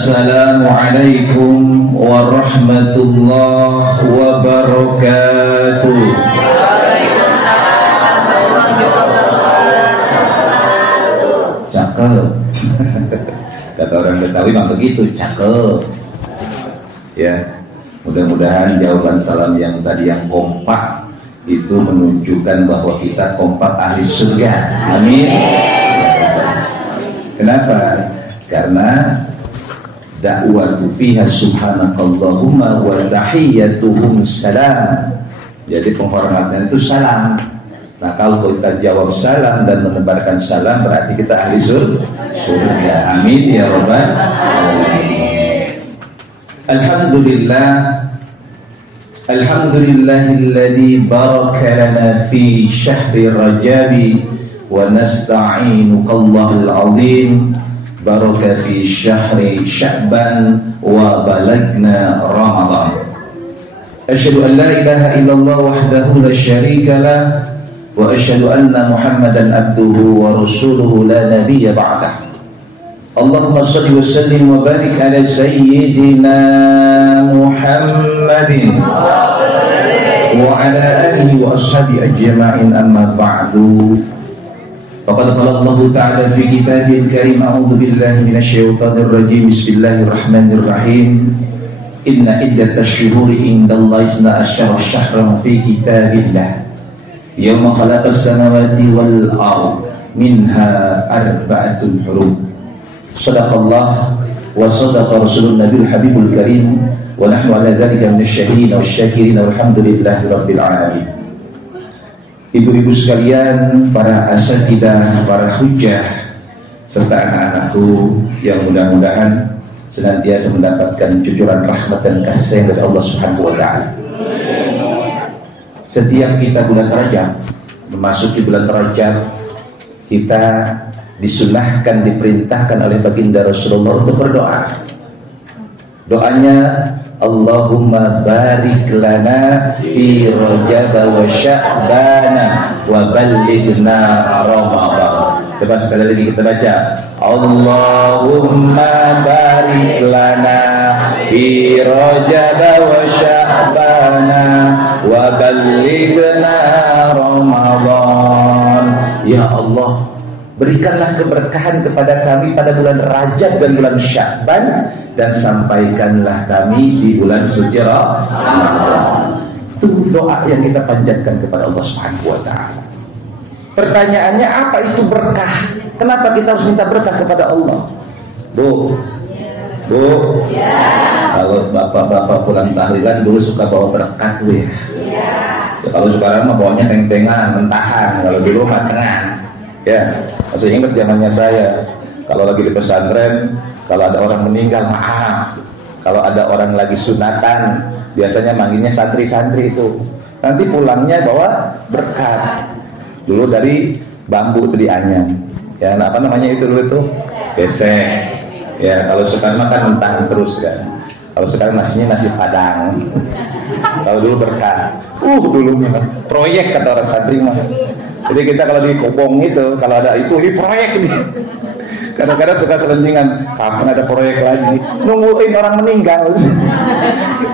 Assalamualaikum warahmatullahi wabarakatuh. Cakep. Kata orang Betawi mah begitu, cakep. Ya, mudah-mudahan jawaban salam yang tadi yang kompak itu menunjukkan bahwa kita kompak ahli surga. Amin. Kenapa? Karena dakwatu fiha subhanakallahumma wa tahiyyatuhum salam. Jadi penghormatan itu salam. Nah, kalau kita jawab salam dan menebarkan salam berarti kita ahli surga. Amin ya rabbal alamin. Alhamdulillahilladzi baraka lana fi syahri Rajab wa nasta'inukallahu al-'azim. Baraka fi syahri Sya'ban wa balagna Ramadan. Asyhadu an la ilaha illallah wahdahu la syarika lah wa asyhadu anna Muhammadan abduhu wa rasuluhu la nabiyya ba'dah. Allahumma shalli wa sallim wa barik ala sayyidina Muhammadin wa ala alihi wa ashabi ajma'in, amma ba'du. Faqad qala Allah Ta'ala fi Kitabil Karim, a'udzu billahi minasy syaithanir rajim. Bismillahirrahmanirrahim. Inna iddatash syuhuri indallahi 12 syahran fi kitabillah yawma khalaqas samawati wal ardh minha arba'atul hurum. Shadaqallah wa shadaqa rasulun nabiyul habibul karim wa nahnu ala dzalika minasyahidin wasyakirin walhamdulillahi rabbil alamin. Ibu-ibu sekalian, para asatidzah, para hujjah, serta anak-anakku yang mudah-mudahan senantiasa mendapatkan cucuran rahmat dan kasih sayang dari Allah Subhanahu wa taala. Setiap kita bulan Rajab, memasuki bulan Rajab, kita disunahkan, diperintahkan oleh baginda Rasulullah untuk berdoa. Doanya, Allahumma barik lana fi Rajab wa Sya'bana wa ballighna Ramadan. Coba sekali lagi kita baca, Allahumma barik lana fi Rajab wa Sya'bana wa ballighna Ramadan. Ya Allah, berikanlah keberkahan kepada kami pada bulan Rajab dan bulan Sya'ban, dan sampaikanlah kami di bulan suci Ramadan. Itu doa yang kita panjatkan kepada Allah Subhanahu wa taala. Pertanyaannya, apa itu berkah? Kenapa kita harus minta berkah kepada Allah? Bu, kalau bapak-bapak pulang tahlilan dulu suka bawa berkat tuh ya. Kalau sekarang mah bawanya teng-tengan, mentahan. Kalau dulu matengan. Ya, masih ingat zamannya saya. Kalau lagi di pesantren, kalau ada orang meninggal, maaf. Kalau ada orang lagi sunatan, biasanya manggilnya santri-santri itu. Nanti pulangnya bawa berkat. Dulu dari bambu itu dianyam. Ya, apa namanya itu dulu itu? Besek. Ya, kalau sekarang makan mentah terus kan. Kalau sekarang nasinya nasi padang. Kalau dulu berkah. Dulu proyek kata orang santri mah. Jadi kita kalau di Kobong itu, kalau ada itu, ini proyek nih. Kadang-kadang suka selentingan, kapan ada proyek lagi? Nungguin orang meninggal.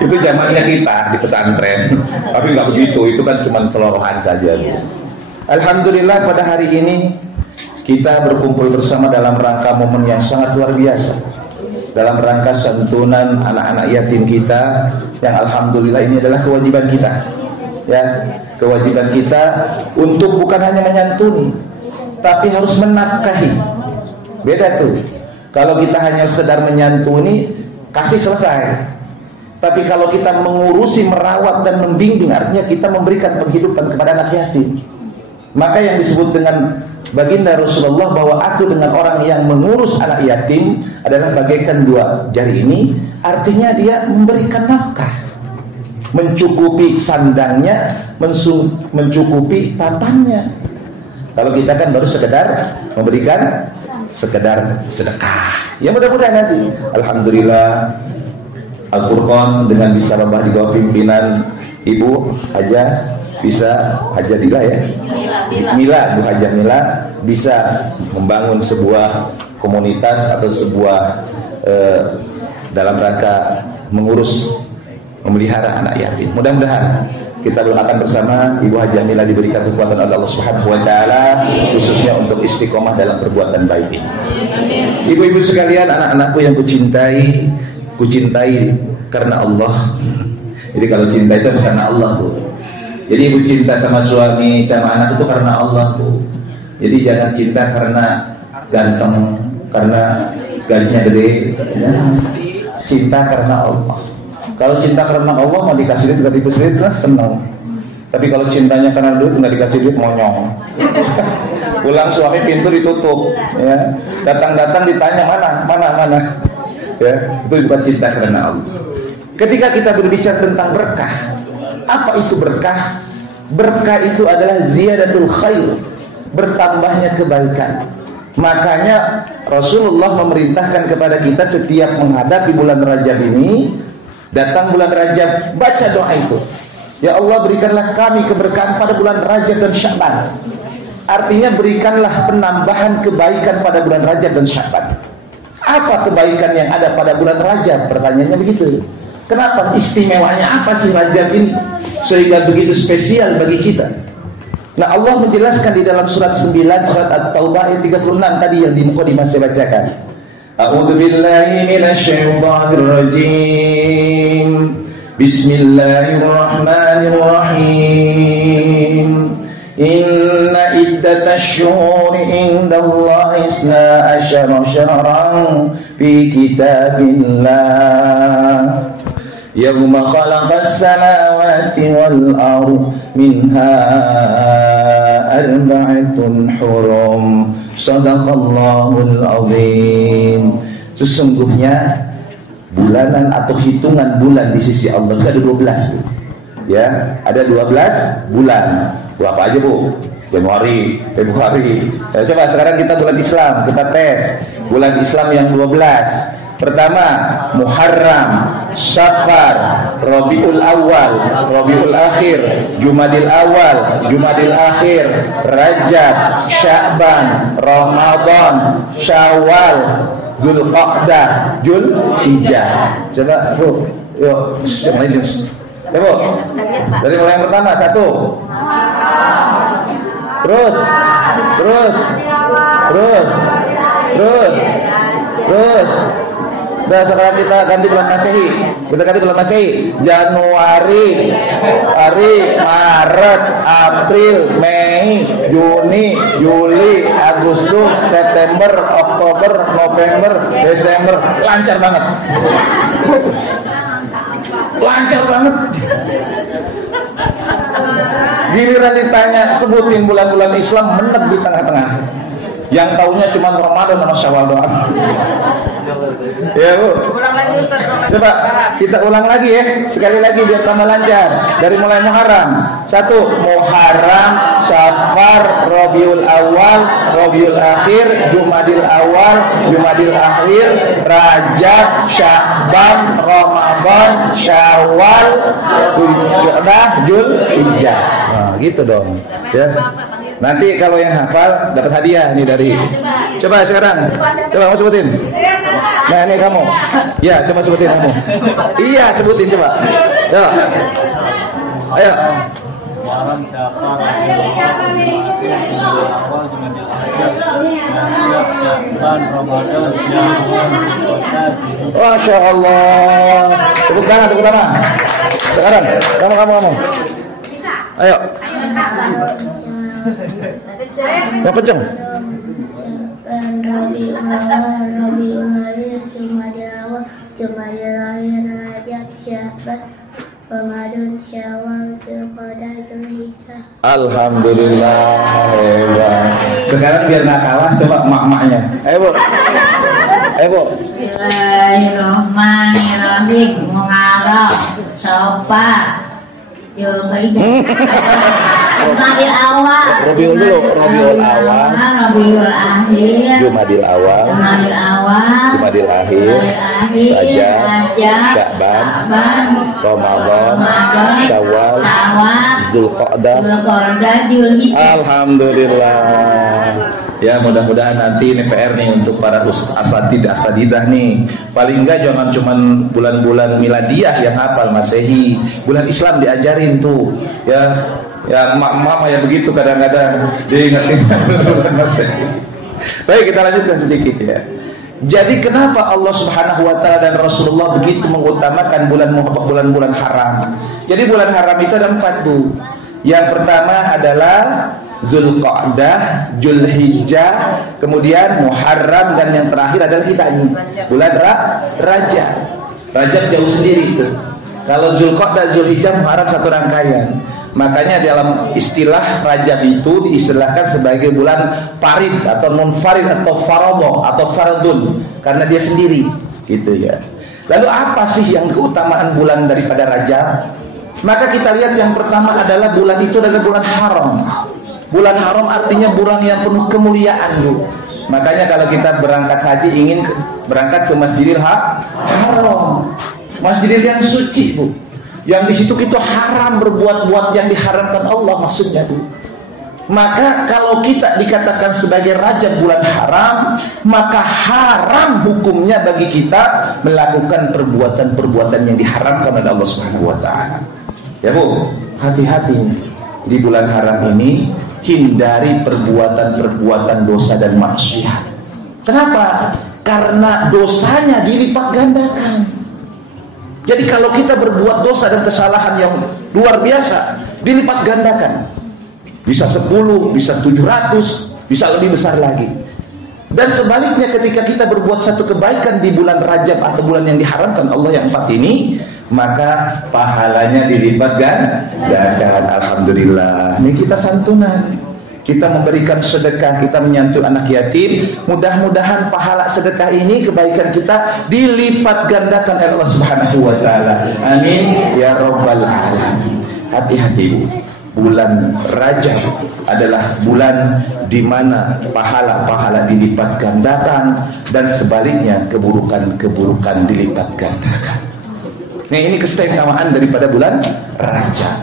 Itu zamannya kita di pesantren. Tapi nggak begitu, itu kan cuma celorohan saja. Alhamdulillah pada hari ini kita berkumpul bersama dalam rangka momen yang sangat luar biasa. Dalam rangka santunan anak-anak yatim kita, yang alhamdulillah ini adalah kewajiban kita. Ya, kewajiban kita untuk bukan hanya menyantuni, tapi harus menafkahi. Beda tuh. Kalau kita hanya sekedar menyantuni, kasih selesai. Tapi kalau kita mengurusi, merawat dan membimbing, artinya kita memberikan penghidupan kepada anak yatim. Maka yang disebut dengan baginda Rasulullah bahwa aku dengan orang yang mengurus anak yatim adalah bagaikan dua jari ini, artinya dia memberikan nafkah, mencukupi sandangnya, mencukupi papannya. Kalau kita kan baru sekedar memberikan sekedar sedekah. Ya mudah-mudahan nanti alhamdulillah Al-Furqan dengan bisa babah di bawah pimpinan Ibu Haja, bisa Haja Dila ya, Mila, Bu Haja Mila, bisa membangun sebuah komunitas atau sebuah dalam rangka mengurus, memelihara anak yatim. Mudah-mudahan kita doakan bersama Ibu Haja Mila diberikan kekuatan oleh Allah Subhanahu wa taala, khususnya untuk istiqomah dalam perbuatan baik ini. Ibu-ibu sekalian, anak-anakku yang kucintai karena Allah. Jadi kalau cinta itu karena Allah, Bu. Jadi ibu cinta sama suami, sama anak itu karena Allah, Bu. Jadi jangan cinta karena ganteng, karena gajinya gede, ya. Cinta karena Allah. Kalau cinta karena Allah mau dikasih duit, nggak dikasih duit lah senang. Tapi kalau cintanya karena duit nggak dikasih duit monyong. Pulang suami pintu ditutup, ya. Datang-datang ditanya mana. Ya, itu bukan cinta karena Allah. Ketika kita berbicara tentang berkah, apa itu berkah? Berkah itu adalah ziyadatul khair, bertambahnya kebaikan. Makanya Rasulullah memerintahkan kepada kita setiap menghadapi bulan Rajab ini, datang bulan Rajab, baca doa itu. Ya Allah, berikanlah kami keberkahan pada bulan Rajab dan Sya'ban. Artinya berikanlah penambahan kebaikan pada bulan Rajab dan Sya'ban. Apa kebaikan yang ada pada bulan Rajab? Pertanyaannya begitu. Kenapa? Istimewanya apa sih Rajab ini sehingga begitu spesial bagi kita? Nah, Allah menjelaskan di dalam surat 9, surat At-Taubah ayat 36 tadi yang di mukadimah saya bacakan. A'udzu billahi minasyaitonir rajim. Bismillahirrahmanirrahim. Inna iddatash syuhuri indallahi 12 syahran fi kitabillah. Yawma khalaqas samawati wal ardh minha arba'atun hurum. Shadaqallahul azim. Sesungguhnya bulanan atau hitungan bulan di sisi Allah ada 12. Ya, ada 12 bulan. Berapa aja, Bu? Januari, Februari. Coba sekarang kita bulan Islam, kita tes. Bulan Islam yang 12. Pertama, Muharram, Syafar, Rabiul Awal, Rabiul Akhir, Jumadil Awal, Jumadil Akhir, Rajab, Sya'ban, Ramadan, Syawal, Zulqa'dah, Zulhijjah. Coba, Bu. Yuk, coba. Ya, Bu. Dari mulai yang pertama, 1. Terus. Nah, sekarang kita ganti bulan Masehi. Januari, Maret, April, Mei, Juni, Juli, Agustus, September, Oktober, November, Desember. Lancar banget. Giliran ditanya sebutin bulan-bulan Islam, meneg di tengah-tengah. Yang tahunya cuma Ramadan sama Syawal doang. Ya, Bu. Ulang lagi, Ustaz. Coba kita ulang lagi ya. Sekali lagi biar tambah lancar. Dari mulai Muharram. 1. Muharram, Syafar, Rabiul Awal, Rabiul Akhir, Jumadil Awal, Jumadil Akhir, Rajab, Sya'ban, Ramadan, Syawal, Zulhijjah. Nah, gitu dong. Ya. Nanti kalau yang hafal dapat hadiah nih dari. Coba sekarang. Coba kamu sebutin. Nah, ini kamu. Ya, coba sebutin kamu. Iya, sebutin coba. Coba. Ayo. Masya Allah. Tepuk tangan. Sekarang, kamu. Ayo. Yang kenceng. Alhamdulillah, hebat. Sekarang biar nggak kalah, coba emak-emaknya. Ayo, Bu. Bismillahirrahmanirrahim. Muharram, Syawal, Zulhijjah. Jumadil awal. Rabiul dulu, Rabiul awal, Rabiul akhir, Jumadil awal, Jumadil akhir, Rajab, Sya'ban, Ramadan, Syawal, Zulqa'dah, alhamdulillah. Ya, mudah-mudahan nanti ini PR nih untuk para asatidah nih. Paling enggak jangan cuman bulan-bulan miladiah yang hafal, Masehi. Bulan Islam diajarin tuh. Ya mama ya begitu kadang-kadang. Jadi ingat bulan Masehi. Baik, kita lanjutkan sedikit ya. Jadi kenapa Allah Subhanahu wa taala dan Rasulullah begitu mengutamakan bulan-bulan haram? Jadi bulan haram itu ada 4 tuh. Yang pertama adalah Zulqa'dah, Zulhijjah, kemudian Muharram, dan yang terakhir adalah kita ini bulan Rajab. Rajab jauh sendiri itu. Kalau Zulqa'dah, Zulhijjah, Muharram satu rangkaian. Makanya dalam istilah Rajab itu diistilahkan sebagai bulan farid atau munfarid atau faradho atau fardun karena dia sendiri, gitu ya. Lalu apa sih yang keutamaan bulan daripada Rajab? Maka kita lihat yang pertama adalah bulan itu adalah bulan haram. Bulan haram artinya bulan yang penuh kemuliaan, Bu. Makanya kalau kita berangkat haji ingin berangkat ke Masjidil Haram, Masjidil yang suci, Bu. Yang di situ kita haram berbuat-buat yang diharamkan Allah, maksudnya, Bu. Maka kalau kita dikatakan sebagai Rajab bulan haram, maka haram hukumnya bagi kita melakukan perbuatan-perbuatan yang diharamkan oleh Allah Subhanahu wa taala. Ya, Bu, hati-hati di bulan haram ini. Hindari perbuatan-perbuatan dosa dan maksiat. Kenapa? Karena dosanya dilipat gandakan. Jadi kalau kita berbuat dosa dan kesalahan yang luar biasa, dilipat gandakan. Bisa 10, bisa 700, bisa lebih besar lagi. Dan sebaliknya ketika kita berbuat satu kebaikan di bulan Rajab atau bulan yang diharamkan Allah yang 4 ini, maka pahalanya dilipat gandakan. Alhamdulillah. Ini kita santunan, kita memberikan sedekah, kita menyantun anak yatim. Mudah-mudahan pahala sedekah ini, kebaikan kita dilipat gandakan oleh Allah Subhanahu wa taala. Amin ya rabbal alamin. Hati-hati, Bu. Bulan Rajab adalah bulan di mana pahala-pahala dilipat gandakan dan sebaliknya keburukan-keburukan dilipat gandakan. Nah, ini keistimewaan daripada bulan Rajab.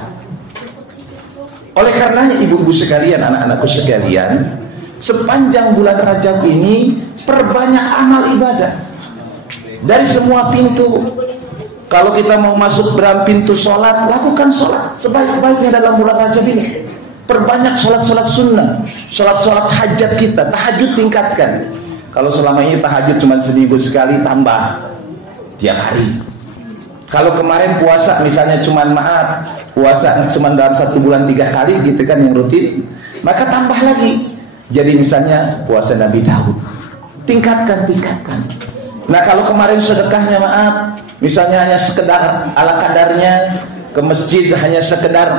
Oleh karenanya ibu-ibu sekalian, anak-anakku sekalian, sepanjang bulan Rajab ini perbanyak amal ibadah dari semua pintu. Kalau kita mau masuk dalam pintu sholat, lakukan sholat sebaik-baiknya dalam bulan Rajab ini. Perbanyak sholat-sholat sunnah, sholat-sholat hajat kita, tahajud tingkatkan. Kalau selama ini tahajud cuma seminggu sekali, tambah tiap hari. Kalau kemarin puasa misalnya puasa cuma dalam 1 bulan 3 kali gitu kan yang rutin, maka tambah lagi. Jadi misalnya puasa Nabi Daud, tingkatkan. Nah kalau kemarin sedekahnya misalnya hanya sekedar ala kadarnya, ke masjid hanya sekedar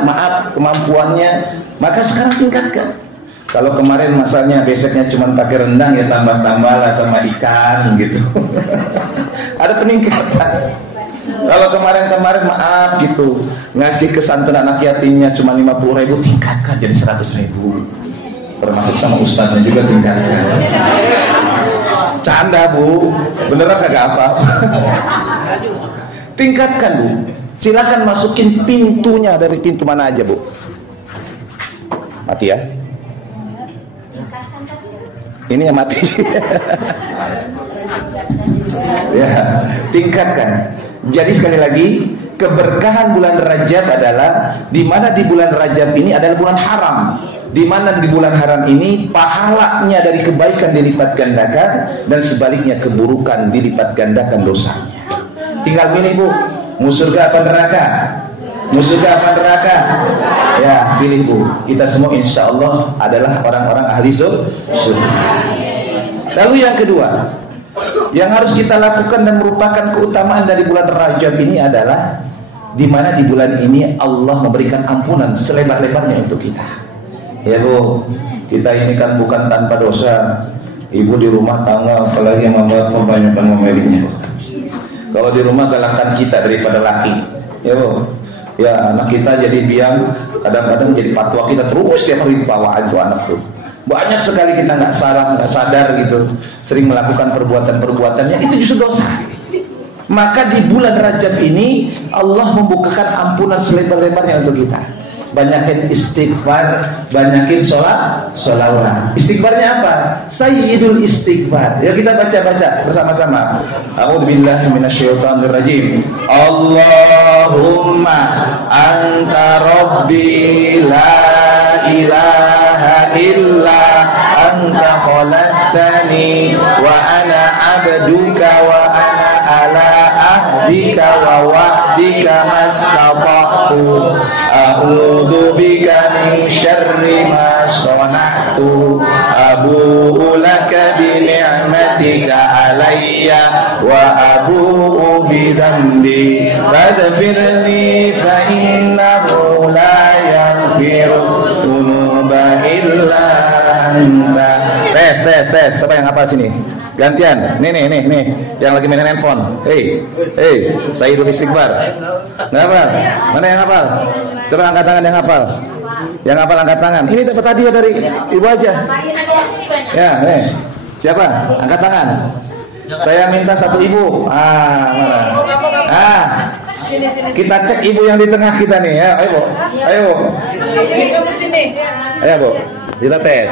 kemampuannya, maka sekarang tingkatkan. Kalau kemarin masanya besoknya cuma pakai rendang, ya tambah-tambahlah sama ikan gitu. Ada peningkatan. Kalau kemarin gitu ngasih kesantunan anak yatimnya cuma 50.000, tingkatkan jadi 100.000. Termasuk sama ustadznya juga tingkatkan. Canda, Bu, beneran kagak apa. Tingkatkan, Bu. Silakan masukin pintunya dari pintu mana aja, Bu. Mati ya. Ini yang mati. Ya, tingkatkan. Jadi sekali lagi, keberkahan bulan Rajab adalah di mana di bulan Rajab ini adalah bulan haram. Di mana di bulan haram ini pahalanya dari kebaikan dilipat gandakan dan sebaliknya keburukan dilipat gandakan dosanya. Tinggal pilih, Bu, mau surga apa neraka? Mau surga apa neraka? Ya, pilih, Bu. Kita semua insya Allah adalah orang-orang ahli surga. Lalu yang kedua, yang harus kita lakukan dan merupakan keutamaan dari bulan Rajab ini adalah di mana di bulan ini Allah memberikan ampunan selebar-lebarnya untuk kita. Ya, Bu, kita ini kan bukan tanpa dosa. Ibu di rumah tangga apalagi yang membuat kebanyakan memelihnya. Kalau di rumah galakkan kita daripada laki. Ya Bu. Ya anak kita jadi biang, kadang-kadang jadi fatwa kita terus tiap hari bawaan tuh anak tuh. Banyak sekali kita nggak sadar gitu, sering melakukan perbuatan-perbuatannya itu justru dosa. Maka di bulan Rajab ini Allah membukakan ampunan selebar-lebarnya untuk kita. Banyakin istighfar, banyakin sholawat. Istighfarnya apa? Sayyidul istighfar. Ya kita baca-baca bersama-sama. A'udzubillahi minasyaitonirrajim. Allahumma anta rabbi la ilaha illa anta khalaqtani wa ana abduka wa ana ala ahdika wa wa'dika mastata'tu a'udzu bika min syarri ma sana'tu abu'u laka bi ni'matika alayya wa abu'u bi dhanbi faghfirli fa innahu la yaghfiru dzunuba illa anta. Tes. Siapa yang hafal sini? Gantian. Nih. Yang lagi main handphone. Hei. Sayyidul istighfar. Nggak hafal? Mana yang hafal? Coba angkat tangan yang hafal. Yang hafal angkat tangan. Ini dapat hadiah dari ibu aja. Ya, nih. Siapa? Angkat tangan. Saya minta satu ibu. Mana? Kita cek ibu yang di tengah kita nih ya. Ayo, Bu. Kamu sini. Ayo, Bu. Kita tes.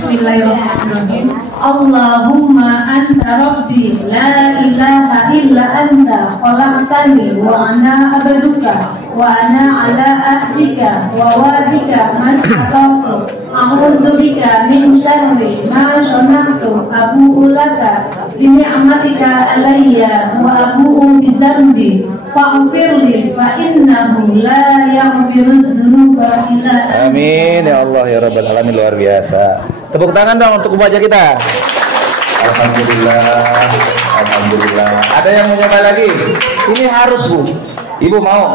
Bismillahirrahmanirrahim. Allahumma anta rabbi la ilaha illa anta khalaqtani wa ana abduka wa ana ala ahdika wa wa'dika mastata'tu a'udzu bika min syarri ma sana'tu abu'u laka bi ni'matika alayya wa abu'u bi dzambi faghfirli fa innahu la yaghfiru dzunuba illa anta. Amin ya Allah ya rabbal alamin, luar biasa. Tepuk tangan dong untuk wajah kita. Alhamdulillah. Ada yang mau nyoba lagi? Ini harus Bu. Ibu mau?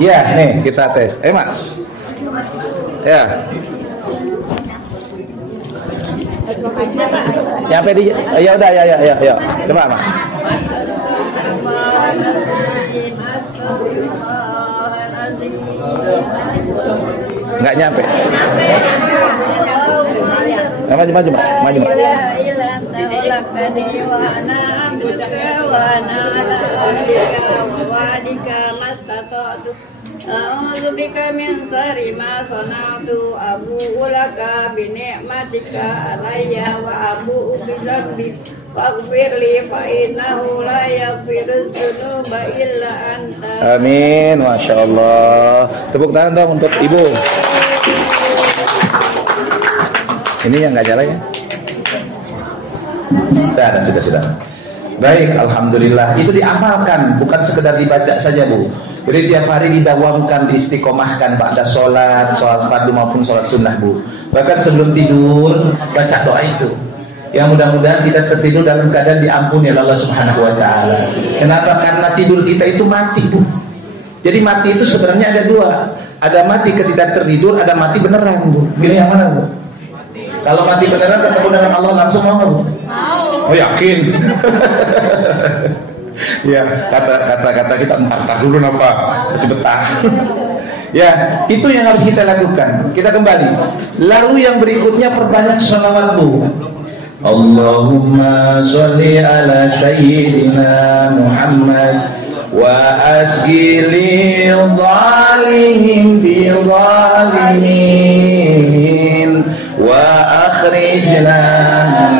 Ya, nih kita tes. Mak. Ya. Nyampe di. Ya udah, ya. Coba Mak. Nggak nyampe. Maju. A'udzu bika min syarri ma sana'tu abu'u laka bi ni'matika alayya wa abu'u bi dzambi faghfirli fa innahu la yaghfiru dzunuba illa anta. Amin, masya Allah. Tepuk tangan dong untuk ibu. Ini yang nggak jalan ya? Sudah. Baik, alhamdulillah. Itu diamalkan, bukan sekedar dibaca saja Bu. Jadi tiap hari didawamkan, diistiqomahkan pada sholat fardu maupun sholat sunnah Bu. Bahkan sebelum tidur baca doa itu. Yang mudah-mudahan kita tertidur dalam keadaan diampuni oleh Allah Subhanahu Wa Taala. Kenapa? Karena tidur kita itu mati Bu. Jadi mati itu sebenarnya ada dua. Ada mati ketika tertidur, ada mati beneran Bu. Pilih yang mana Bu? Kalau mati beneran ketemu dengan Allah langsung mau Bu? Oh yakin? Ya, kata kita entar dulu napa? Masih betah. Ya, itu yang harus kita lakukan. Kita kembali. Lalu yang berikutnya perbanyak sholawat Bu. Allahumma sholli ala sayyidina Muhammad wa asgili zalimin bi zalimin wa akhrijna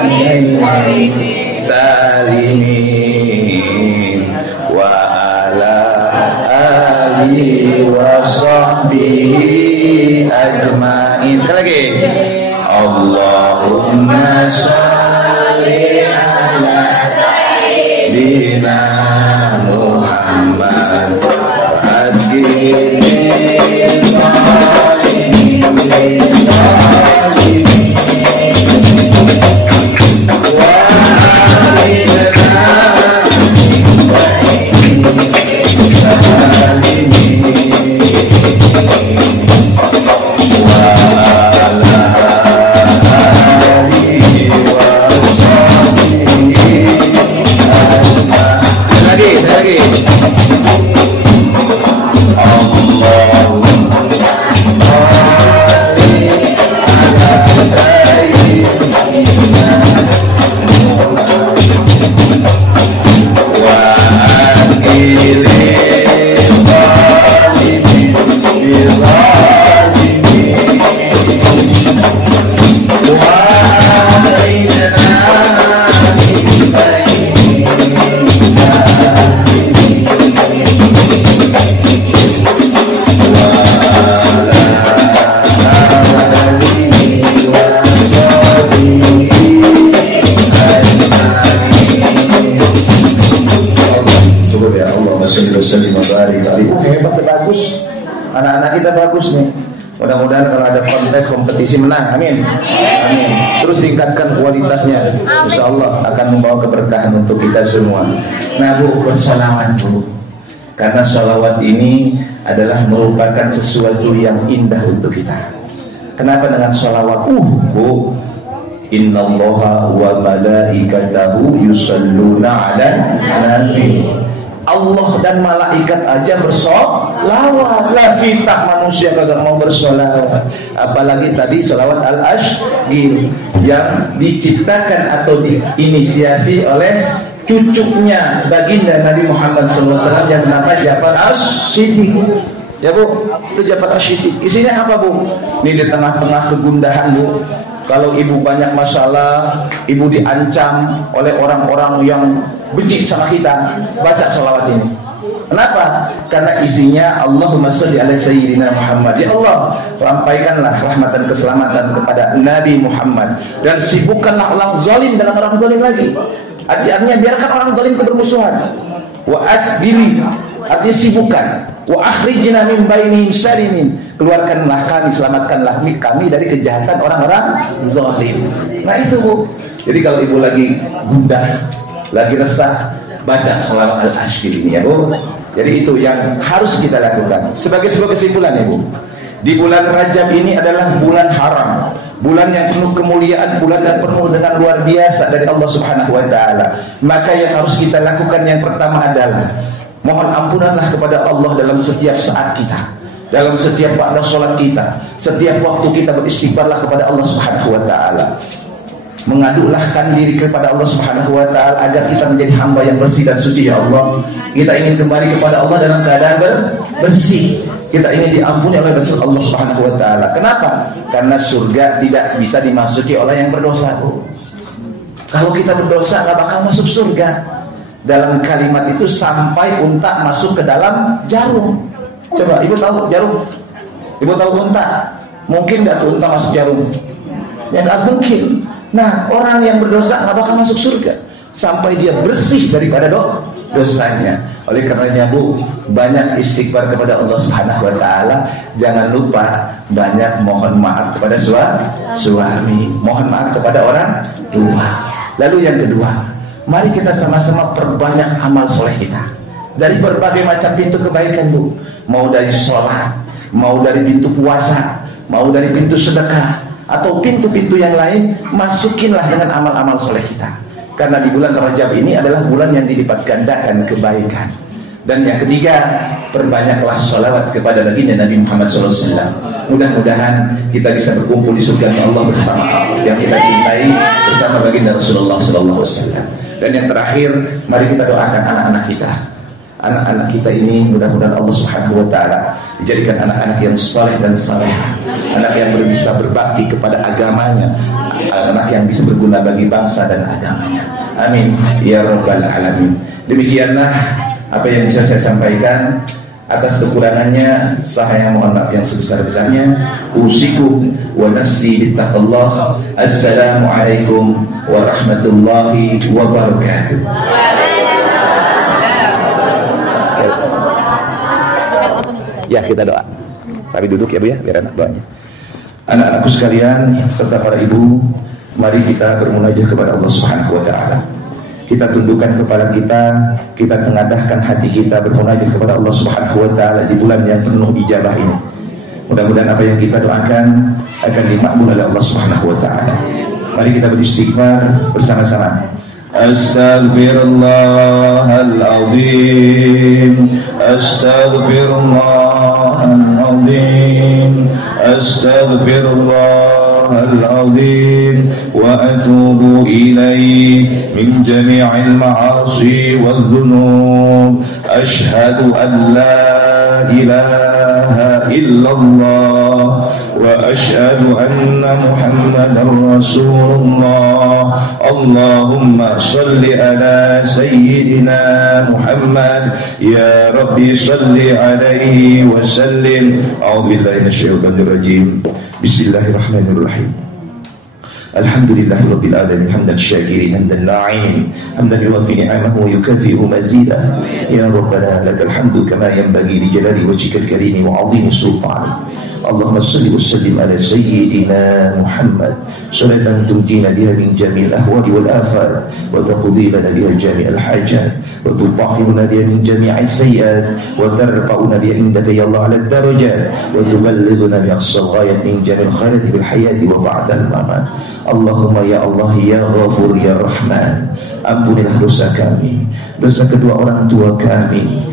min salimin wa ala alihi wa sahbihi ajma'in. Sekali lagi. Allahumma sholli ala sayyidina Muhammad wa asgili lagi. tadi. Hebat, bagus. Anak-anak kita bagus nih. Mudah-mudahan kalau ada kontes kompetisi menang. Amin. Amin. Terus tingkatkan kualitasnya. Insya Allah akan membawa keberkahan untuk kita semua. Nah Bu, bersolawat Bu. Karena sholawat ini adalah merupakan sesuatu yang indah untuk kita. Kenapa dengan sholawat? Bu, innallaha wa malaikatahu yusalluna 'alan nabi. Allah dan malaikat aja bersolawat, lah kita manusia kagak mau bersolawat. Apalagi tadi solawat al-ashgir yang diciptakan atau diinisiasi oleh cucunya baginda Nabi Muhammad SAW yang bernama Ja'far As-Siddiq. Ya Bu, itu Ja'far As-Siddiq. Isinya apa Bu? Ini di tengah-tengah kegundahan Bu. Kalau ibu banyak masalah, ibu diancam oleh orang-orang yang benci sama kita, baca sholawat ini. Kenapa? Karena isinya Allahumma sholli ala sayyidina Muhammad. Ya Allah, lampaikanlah rahmat dan keselamatan kepada Nabi Muhammad, dan sibukkanlah orang zalim dengan orang zalim lagi. Artinya biarkan orang zalim itu bermusuhan. Wa asbili, artinya sibukkan. Wa akhrijna min bainihim salimin, keluarkanlah kami, selamatkanlah kami dari kejahatan orang-orang zalim. Nah itu Bu. Jadi kalau ibu lagi gundah, lagi resah, baca sholawat al-ashgir ini ya Bu. Jadi itu yang harus kita lakukan. Sebagai sebuah kesimpulan ya Bu, di bulan Rajab ini adalah bulan haram, bulan yang penuh kemuliaan, bulan yang penuh dengan luar biasa dari Allah Subhanahu wa taala. Maka yang harus kita lakukan yang pertama adalah mohon ampunanlah kepada Allah dalam setiap saat kita, dalam setiap waktu sholat kita, setiap waktu kita beristighfarlah kepada Allah Subhanahu wa taala. Mengadulahkan diri kepada Allah Subhanahu wa taala agar kita menjadi hamba yang bersih dan suci. Ya Allah, kita ingin kembali kepada Allah dalam keadaan bersih. Kita ingin diampuni oleh Rasul Allah Subhanahu wa taala. Kenapa? Karena surga tidak bisa dimasuki oleh yang berdosa. Kalau kita berdosa nggak bakal masuk surga. Dalam kalimat itu sampai unta masuk ke dalam jarum. Coba ibu tahu jarum? Ibu tahu unta? Mungkin nggak tuh unta masuk jarum? Ya nggak mungkin. Nah, orang yang berdosa nggak bakal masuk surga sampai dia bersih daripada dosanya. Oleh karenanya Bu, banyak istighfar kepada Allah Subhanahu wa taala. Jangan lupa banyak mohon maaf kepada suami, mohon maaf kepada orang tua. Lalu yang kedua, mari kita sama-sama perbanyak amal soleh kita dari berbagai macam pintu kebaikan Bu. Mau dari sholat, mau dari pintu puasa, mau dari pintu sedekah, atau pintu-pintu yang lain, masukinlah dengan amal-amal soleh kita. Karena di bulan Rajab ini adalah bulan yang dilipat gandakan kebaikan. Dan yang ketiga, perbanyaklah sholawat kepada baginda Nabi Muhammad SAW. Mudah-mudahan kita bisa berkumpul di surga Allah bersama yang kita cintai, bersama baginda Rasulullah SAW. Dan yang terakhir, mari kita doakan anak-anak kita. Anak-anak kita ini mudah-mudahan Allah Subhanahu wa taala dijadikan anak-anak yang saleh dan salehah, anak yang bisa berbakti kepada agamanya, anak yang bisa berguna bagi bangsa dan agamanya. Amin ya rabbal alamin. Demikianlah apa yang bisa saya sampaikan. Atas kekurangannya saya mohon maaf yang sebesar-besarnya. Usikum wa nafsi bittaqallah. Assalamualaikum warahmatullahi wabarakatuh. Ya, kita doa. Tapi duduk ya Bu ya, biar enak doanya. Anak-anakku sekalian serta para ibu, mari kita bermunajat kepada Allah Subhanahu wa taala. Kita tundukkan kepala kita tengadahkan hati kita bermunajat kepada Allah Subhanahu wa taala di bulan yang penuh ijabah ini. Mudah-mudahan apa yang kita doakan akan dimakbul oleh Allah Subhanahu wa taala. Mari kita beristighfar bersama-sama. Astaghfirullahaladzim, astaghfirullahaladzim, astaghfirullahaladzim, wa atubu ilaih min jami'il ma'asi wal dhunub. Ashhadu an la ilaha illallah wa ashhadu anna Muhammadan Rasulullah. Allahumma salli ala sayyidina Muhammad, ya Rabbi salli alaihi wa sallim. A'udzu billahi minasyaitonir rajim. Bismillahirrahmanirrahim. Alhamdulillahi Rabbil Alamin, hamdan syakirin, hamdan na'imin, hamdan yuwafi ni'amahu wa yukafi'u mazidah. Ya Rabbana lakal hamdu kama yanbaghi li jalali wajhikal karim wa 'azimi sultanik. Allahumma salli wa sallim ala sayyidina Muhammad salatan tumtina biha min jami'il ahwali wal afat wa taqdi lana biha jami'al hajat wa tutahhiruna biha min jami'is sayyi'at wa tarfa'una biha indaka ya Allah ala darajat wa tuballighuna bi aqsal ghayat min jami'il khairati bil hayati wa ba'dal mamat. Allahumma ya Allah ya Ghafur ya Rahman, ampunilah dosa kami, dosa kedua orang tua kami.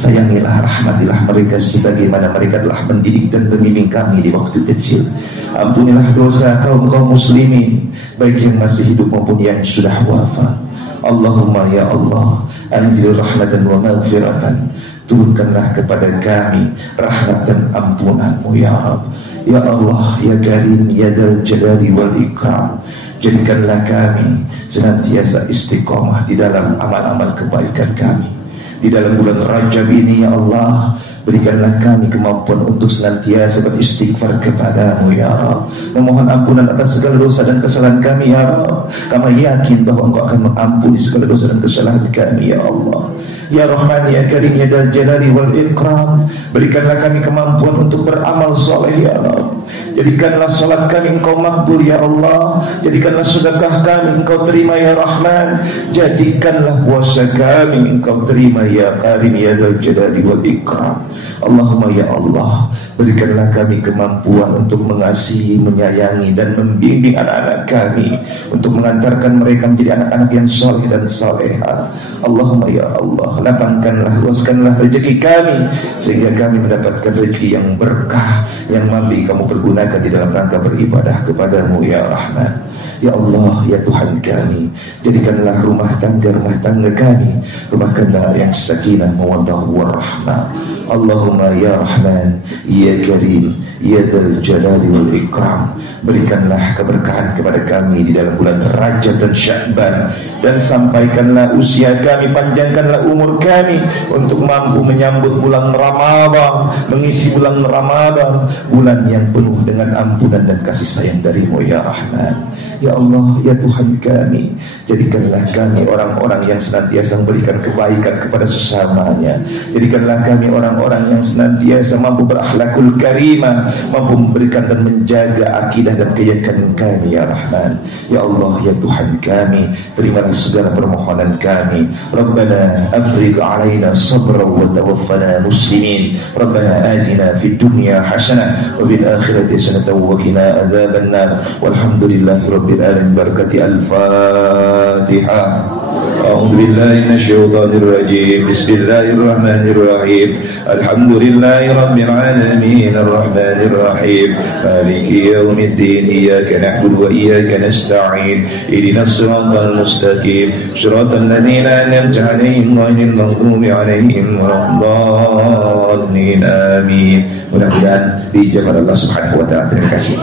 Sayangilah, rahmatilah mereka sebagaimana mereka telah mendidik dan membimbing kami di waktu kecil. Ampunilah dosa kaum muslimin, baik yang masih hidup maupun yang sudah wafat. Allahumma ya Allah, anzil rahmatan wa maghfiratan, turunkanlah kepada kami rahmat dan ampunan-Mu ya Rabb. Ya Allah ya Karim ya Dzal Jalali wal Ikram, jadikanlah kami senantiasa istiqomah di dalam amal-amal kebaikan kami. Di dalam bulan Rajab ini ya Allah, berikanlah kami kemampuan untuk senantiasa beristighfar kepada-Mu ya Rabb, memohon ampunan atas segala dosa dan kesalahan kami ya Rabb. Kami yakin bahwa Engkau akan mengampuni segala dosa dan kesalahan kami ya Allah. Ya Rahman ya Karim ya Dzal Jalali wal Ikram, berikanlah kami kemampuan untuk beramal soleh ya Rabb. Jadikanlah salat kami Engkau makbul ya Allah. Jadikanlah sedekah kami Engkau terima ya Rahman. Jadikanlah puasa kami Engkau terima ya Karim ya Dzal Jalali wal Ikram. Allahumma ya Allah, berikanlah kami kemampuan untuk mengasihi, menyayangi dan membimbing anak-anak kami, untuk mengantarkan mereka menjadi anak-anak yang saleh dan salehah. Allahumma ya Allah, lapangkanlah, luaskanlah rezeki kami sehingga kami mendapatkan rezeki yang berkah, yang mampu Kamu pergunakan di dalam rangka beribadah kepada-Mu ya Rahman. Ya Allah ya Tuhan kami, jadikanlah rumah tangga kami rumah tangga yang sakinah, mawaddah warahmah. Allahumma ya Rahman ya Karim ya Dzal Jalali wal Ikram, berikanlah keberkahan kepada kami di dalam bulan Rajab dan Sya'ban, dan sampaikanlah usia kami, panjangkanlah umur kami untuk mampu menyambut bulan Ramadan, mengisi bulan Ramadan, bulan yang penuh dengan ampunan dan kasih sayang dari-Mu ya Rahman. Ya Allah ya Tuhan kami, jadikanlah kami orang-orang yang senantiasa memberikan kebaikan kepada sesamanya. Jadikanlah kami orang-orang yang senantiasa mampu berakhlakul karimah, mampu memberikan dan menjaga akidah dan keyakinan kami ya Rahman. Ya Allah ya Tuhan kami, terimalah segala permohonan kami. Rabbana afrigh alaina sabran wa tawaffana muslimin. Rabbana atina fid dunya hasanah wa bil akhirati hasanah wa qina adzabannar. Walhamdulillahi rabbil alamin. Barakati al-Fatihah. A'udzu billahi minasyaitonir rajim. Bismillahirrahmanirrahim. Alhamdulillahi rabbil alamin arrahmanir rahim maliki yaumiddin iyyaka na'budu wa iyyaka nasta'in ihdinas siratal mustaqim siratal ladzina an'amta 'alaihim ghairil maghdubi 'alaihim waladdallin amin. Mudah-mudahan dijabah Allah Subhanahu wa taala. Terima kasih.